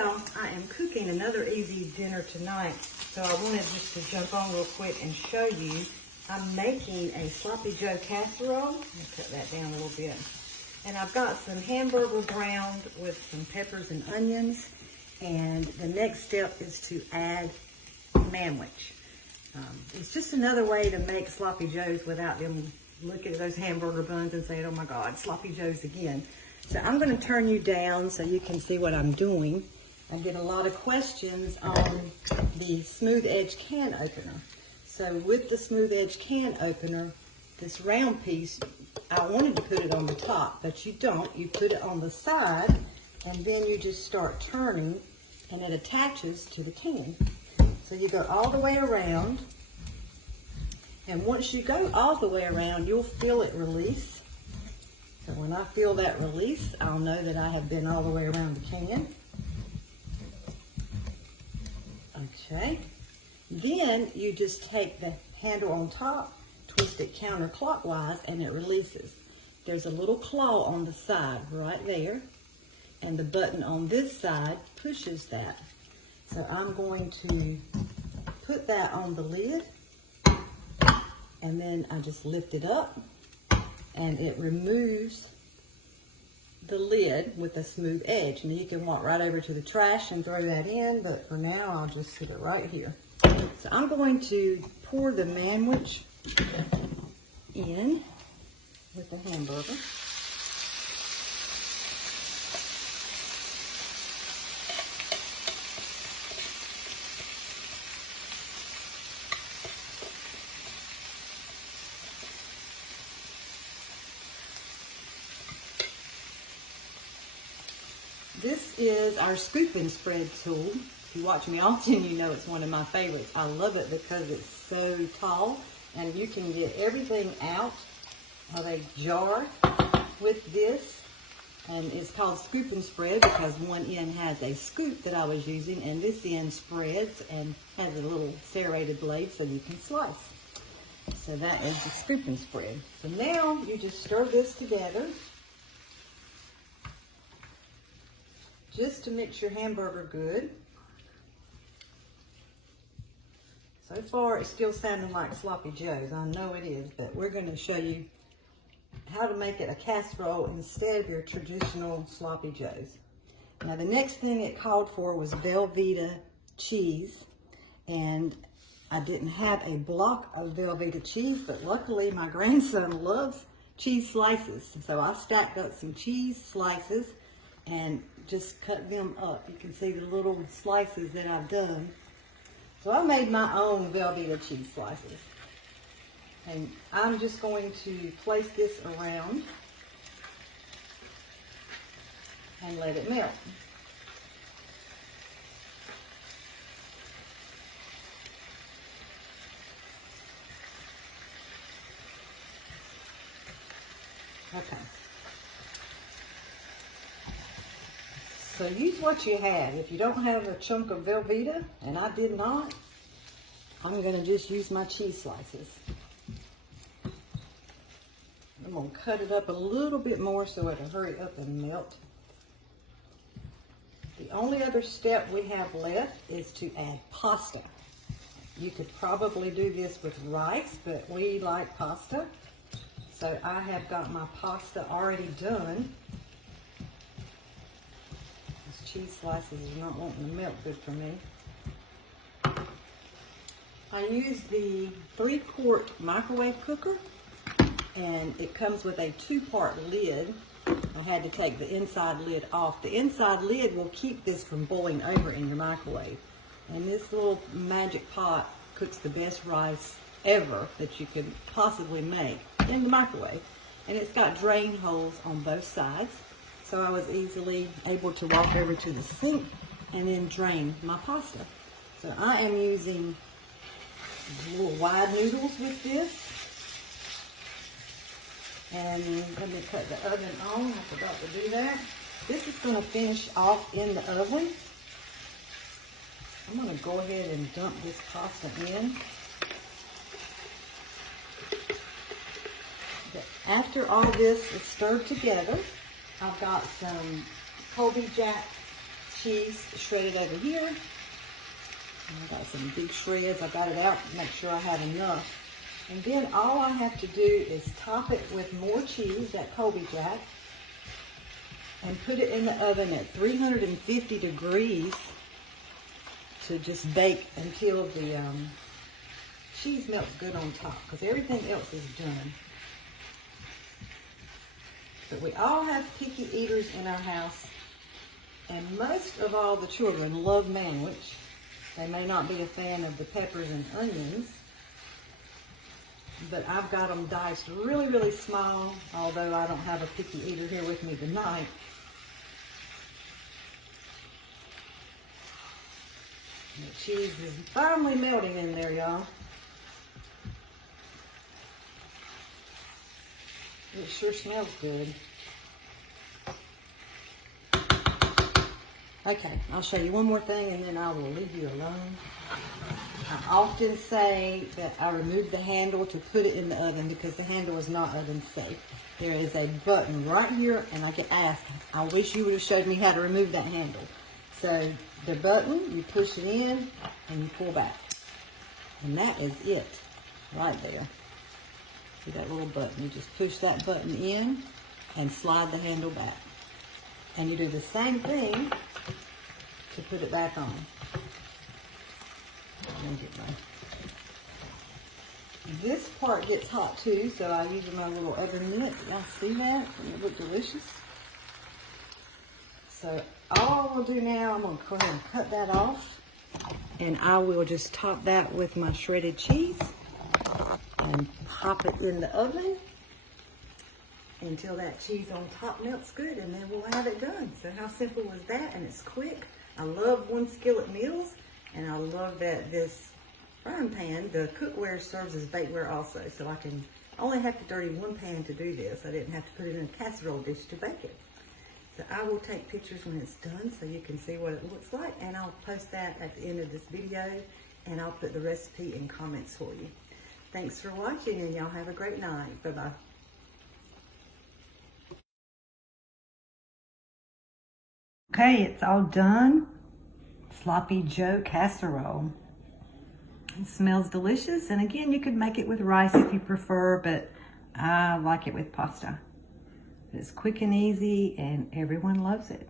y'all, I am cooking another easy dinner tonight. So I wanted just to jump on real quick and show you. I'm making a Sloppy Joe Casserole. Let me cut that down a little bit. And I've got some hamburger ground with some peppers and onions. And the next step is to add manwich. It's just another way to make Sloppy Joes without them looking at those hamburger buns and saying, oh my God, Sloppy Joes again. So I'm going to turn you down so you can see what I'm doing. I get a lot of questions on the smooth edge can opener. So with the smooth edge can opener, this round piece, I wanted to put it on the top, but you don't. You put it on the side, and then you just start turning, and it attaches to the can. So you go all the way around, and once you go all the way around, you'll feel it release. So when I feel that release, I'll know that I have been all the way around the can. Okay. Then you just take the handle on top, twist it counterclockwise, and it releases. There's a little claw on the side right there, and the button on this side pushes that. So I'm going to put that on the lid, and then I just lift it up, and it removes the lid with a smooth edge. And you can walk right over to the trash and throw that in, but for now I'll just sit it right here. So I'm going to pour the manwich in with the hamburger. This is our scoop and spread tool. If you watch me often, you know it's one of my favorites. I love it because it's so tall, and you can get everything out of a jar with this. And it's called scoop and spread because one end has a scoop that I was using, and this end spreads and has a little serrated blade so you can slice. So that is the scoop and spread. So now you just stir this together, just to mix your hamburger good. So far it's still sounding like Sloppy Joes. I know it is, but we're going to show you how to make it a casserole instead of your traditional Sloppy Joes. Now the next thing it called for was Vita Cheese, and I didn't have a block of Vita Cheese, but luckily my grandson loves cheese slices. So I stacked up some cheese slices and just cut them up. You can see the little slices that I've done. So I made my own Velveeta cheese slices. And I'm just going to place this around and let it melt. Okay. So use what you have. If you don't have a chunk of Velveeta, and I did not, I'm going to just use my cheese slices. I'm going to cut it up a little bit more so it'll hurry up and melt. The only other step we have left is to add pasta. You could probably do this with rice, but we like pasta. So I have got my pasta already done. Cheese slices are not wanting to melt good for me. I use the 3-quart microwave cooker, and it comes with a 2-part lid. I had to take the inside lid off. The inside lid will keep this from boiling over in your microwave. And this little magic pot cooks the best rice ever that you could possibly make in the microwave. And it's got drain holes on both sides. So I was easily able to walk over to the sink and then drain my pasta. So I am using little wide noodles with this. And let me cut the oven on. I forgot to do that. This is going to finish off in the oven. I'm going to go ahead and dump this pasta in. After all this is stirred together, I've got some Colby Jack cheese shredded over here. I got some big shreds. I got it out to make sure I have enough. And then all I have to do is top it with more cheese, that Colby Jack, and put it in the oven at 350 degrees to just bake until the cheese melts good on top, because everything else is done. But we all have picky eaters in our house, and most of all the children love manwich. They may not be a fan of the peppers and onions, but I've got them diced really, really small, although I don't have a picky eater here with me tonight. The cheese is firmly melting in there, y'all. It sure smells good. Okay, I'll show you one more thing and then I will leave you alone. I often say that I remove the handle to put it in the oven because the handle is not oven safe. There is a button right here, and I get asked, I wish you would have showed me how to remove that handle. So the button, you push it in and you pull back. And that is it right there. See that little button? You just push that button in and slide the handle back. And you do the same thing to put it back on. This part gets hot too, so I use my little oven mitt. Y'all see that? Doesn't it look delicious? So all we'll do now, I'm going to go ahead and cut that off, and I will just top that with my shredded cheese and pop it in the oven until that cheese on top melts good, and then we'll have it done. So how simple is that? And it's quick. I love one skillet meals, and I love that this frying pan, the cookware, serves as bakeware also. So I only have to dirty one pan to do this. I didn't have to put it in a casserole dish to bake it. So I will take pictures when it's done so you can see what it looks like, and I'll post that at the end of this video, and I'll put the recipe in comments for you. Thanks for watching, and y'all have a great night. Bye-bye. Okay, it's all done. Sloppy Joe Casserole. It smells delicious, and again, you could make it with rice if you prefer, but I like it with pasta. It's quick and easy, and everyone loves it.